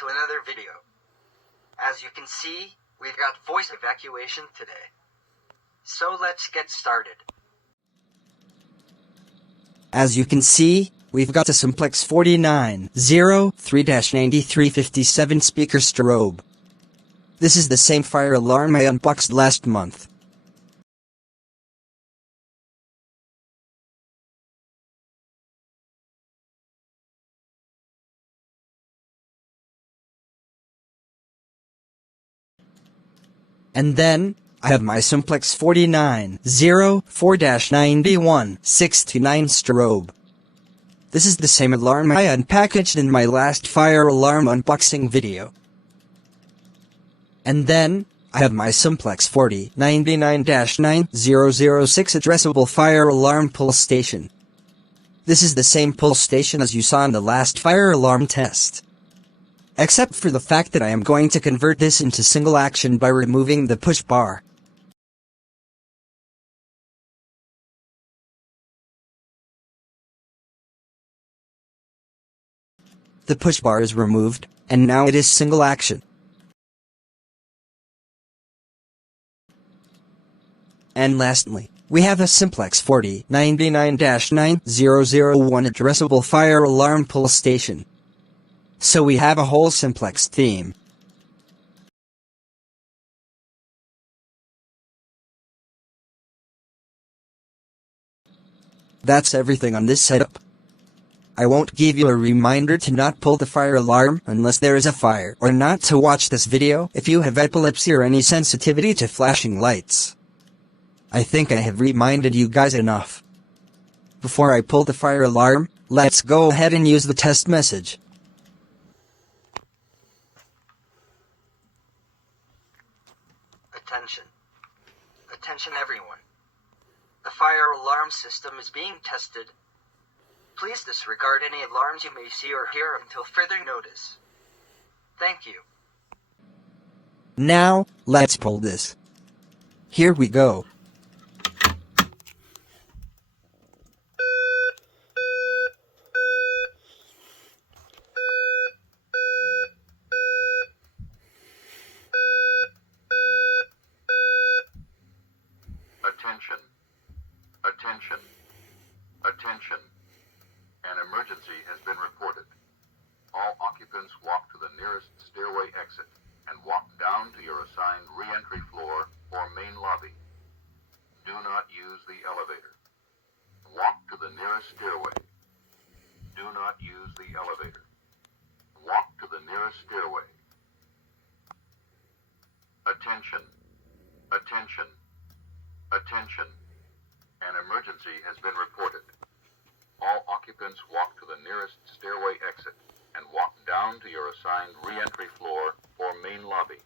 to another video. As you can see, we've got voice evacuation today. So let's get started. As you can see, we've got a Simplex 4903-9357 speaker strobe. This is the same fire alarm I unboxed last month. And then, I have my Simplex 4904-91629 strobe. This is the same alarm I unpackaged in my last fire alarm unboxing video. And then, I have my Simplex 4099-9006 addressable fire alarm pull station. This is the same pull station as you saw in the last fire alarm test. Except for the fact that I am going to convert this into single action by removing the push bar. The push bar is removed, and now it is single action. And lastly, we have a Simplex 4099-9001 addressable fire alarm pull station. So we have a whole Simplex theme. That's everything on this setup. I won't give you a reminder to not pull the fire alarm unless there is a fire, or not to watch this video if you have epilepsy or any sensitivity to flashing lights. I think I have reminded you guys enough. Before I pull the fire alarm, let's go ahead and use the test message. Attention. Attention everyone. The fire alarm system is being tested. Please disregard any alarms you may see or hear until further notice. Thank you. Now, let's pull this. Here we go. Attention. Attention. Attention. An emergency has been reported. All occupants walk to the nearest stairway exit and walk down to your assigned re-entry floor or main lobby. Do not use the elevator. Walk to the nearest stairway. Do not use the elevator. Walk to the nearest stairway. Attention. Attention. Attention. An emergency has been reported. All occupants walk to the nearest stairway exit and walk down to your assigned re-entry floor or main lobby.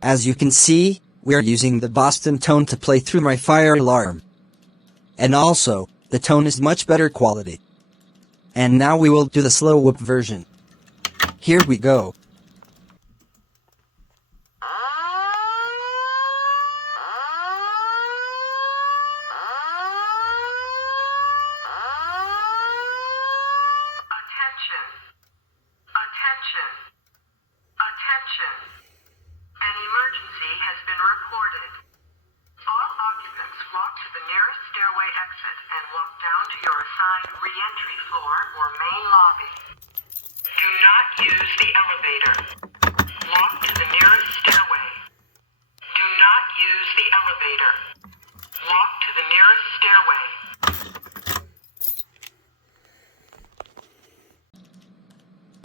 As you can see, we are using the Boston tone to play through my fire alarm. And also, the tone is much better quality. And now we will do the slow whoop version. Here we go. Attention. Attention. Attention. An emergency has been reported. All occupants walk to the nearest stairway exit and walk down to your assigned re-entry floor or main lobby. Do not use the elevator. Walk to the nearest stairway. Do not use the elevator. Walk to the nearest stairway.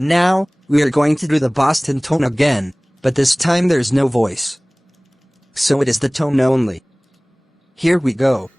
Now, we are going to do the Boston tone again, but this time there's no voice. So it is the tone only. Here we go.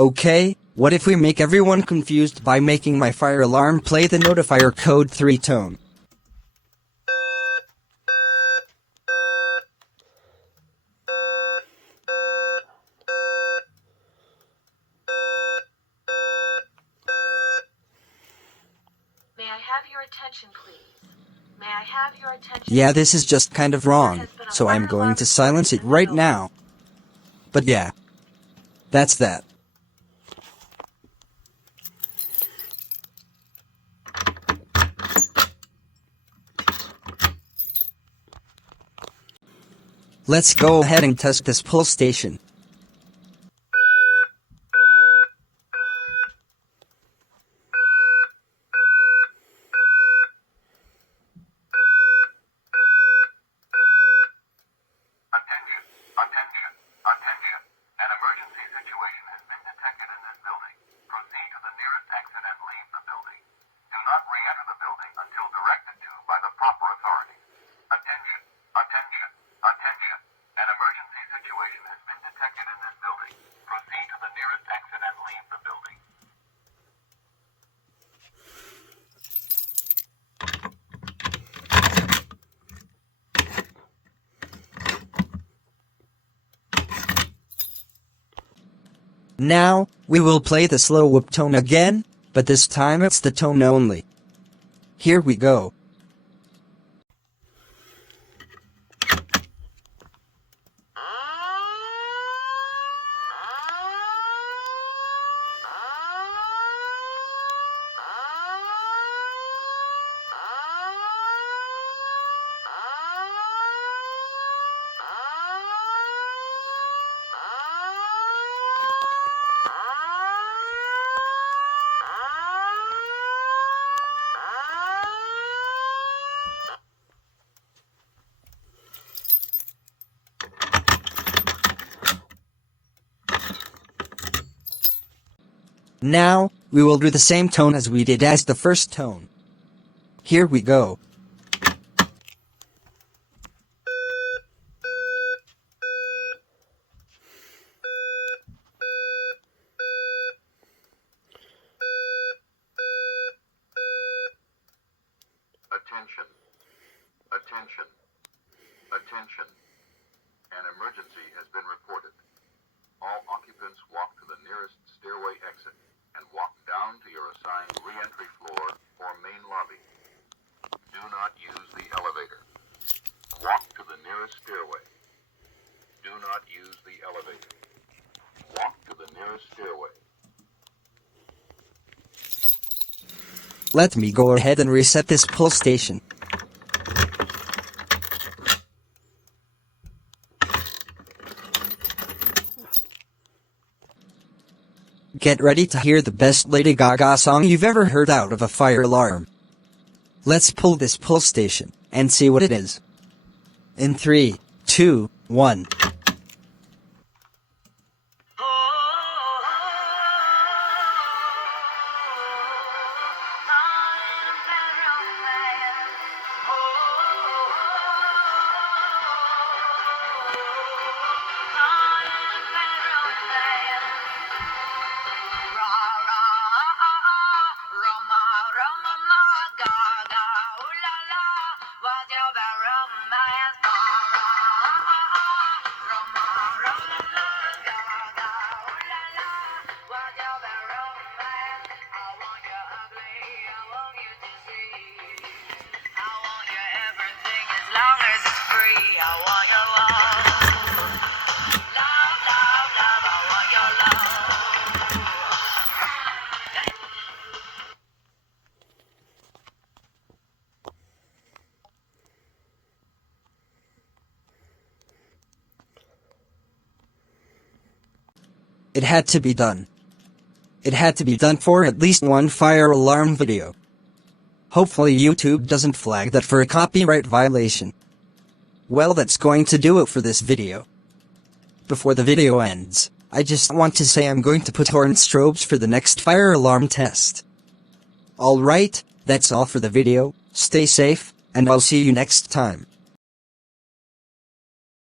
Okay, what if we make everyone confused by making my fire alarm play the notifier code 3 tone? May I have your attention, please? May I have your attention? Yeah, this is just kind of wrong, so I'm going to silence it right now. But yeah, that's that. Let's go ahead and test this pull station. Attention, attention. An emergency situation has been detected in this building. Proceed to the nearest exit and leave the building. Do not re-enter the building until directed to by the proper authorities. Attention, attention, attention. An emergency situation has been detected in this building. Proceed to the nearest exit and leave the building. Now, we will play the slow whoop tone again, but this time it's the tone only. Here we go. Now, we will do the same tone as we did as the first tone. Here we go. Attention, attention, attention. An emergency has been reported. All occupants walk to the nearest stairway exit and walk down to your assigned re-entry floor or main lobby. Do not use the elevator. Walk to the nearest stairway. Do not use the elevator. Walk to the nearest stairway. Let me go ahead and reset this pull station. Get ready to hear the best Lady Gaga song you've ever heard out of a fire alarm. Let's pull this pull station and see what it is. In 3, 2, 1. It had to be done. It had to be done for at least one fire alarm video. Hopefully YouTube doesn't flag that for a copyright violation. Well, that's going to do it for this video. Before the video ends, I just want to say I'm going to put horn strobes for the next fire alarm test. Alright, that's all for the video, stay safe, and I'll see you next time.